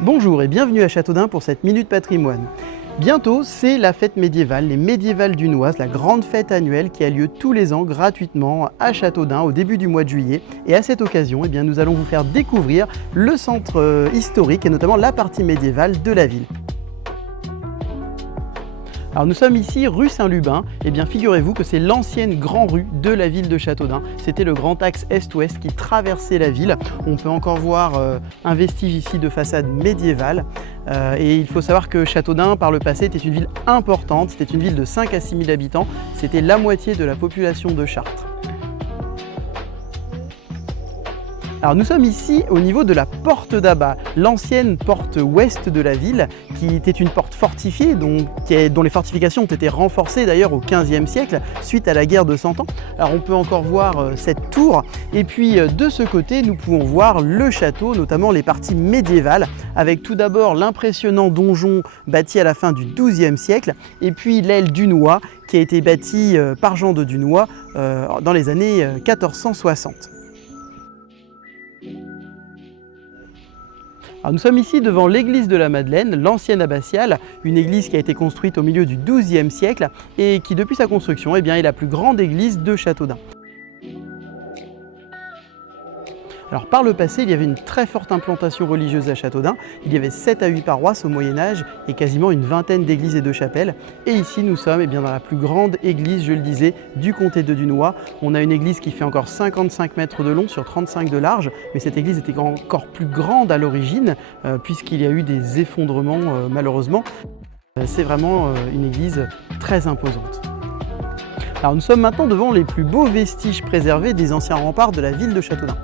Bonjour et bienvenue à Châteaudun pour cette Minute Patrimoine. Bientôt, c'est la fête médiévale, les Médiévales dunoises, la grande fête annuelle qui a lieu tous les ans gratuitement à Châteaudun au début du mois de juillet. Et à cette occasion, nous allons vous faire découvrir le centre historique et notamment la partie médiévale de la ville. Alors nous sommes ici rue Saint-Lubin, et bien figurez-vous que c'est l'ancienne grande rue de la ville de Châteaudun. C'était le grand axe est-ouest qui traversait la ville. On peut encore voir un vestige ici de façade médiévale. Et il faut savoir que Châteaudun, par le passé, était une ville importante. C'était une ville de 5 à 6 000 habitants. C'était la moitié de la population de Chartres. Alors nous sommes ici au niveau de la porte d'Abat, l'ancienne porte ouest de la ville, qui était une porte fortifiée, dont les fortifications ont été renforcées d'ailleurs au XVe siècle, suite à la guerre de 100 ans. Alors on peut encore voir cette tour, et puis de ce côté nous pouvons voir le château, notamment les parties médiévales, avec tout d'abord l'impressionnant donjon bâti à la fin du XIIe siècle, et puis l'aile Dunois, qui a été bâtie par Jean de Dunois dans les années 1460. Alors nous sommes ici devant l'église de la Madeleine, l'ancienne abbatiale, une église qui a été construite au milieu du XIIe siècle et qui depuis sa construction est la plus grande église de Châteaudun. Alors par le passé, il y avait une très forte implantation religieuse à Châteaudun. Il y avait 7 à 8 paroisses au Moyen-Âge et quasiment une vingtaine d'églises et de chapelles. Et ici, nous sommes dans la plus grande église, je le disais, du comté de Dunois. On a une église qui fait encore 55 mètres de long sur 35 de large, mais cette église était encore plus grande à l'origine, puisqu'il y a eu des effondrements malheureusement. C'est vraiment une église très imposante. Alors nous sommes maintenant devant les plus beaux vestiges préservés des anciens remparts de la ville de Châteaudun.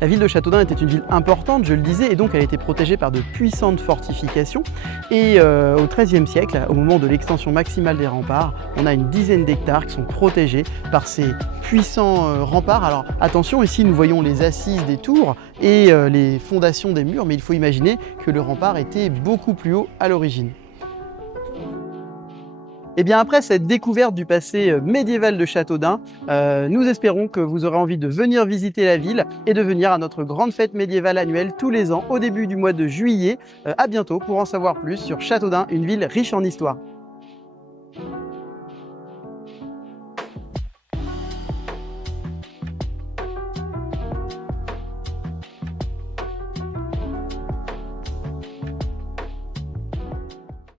La ville de Châteaudun était une ville importante, je le disais, et donc elle a été protégée par de puissantes fortifications. Et au XIIIe siècle, au moment de l'extension maximale des remparts, on a une dizaine d'hectares qui sont protégés par ces puissants remparts. Alors attention, ici nous voyons les assises des tours et les fondations des murs, mais il faut imaginer que le rempart était beaucoup plus haut à l'origine. Et bien après cette découverte du passé médiéval de Châteaudun, nous espérons que vous aurez envie de venir visiter la ville et de venir à notre grande fête médiévale annuelle tous les ans au début du mois de juillet. À bientôt pour en savoir plus sur Châteaudun, une ville riche en histoire.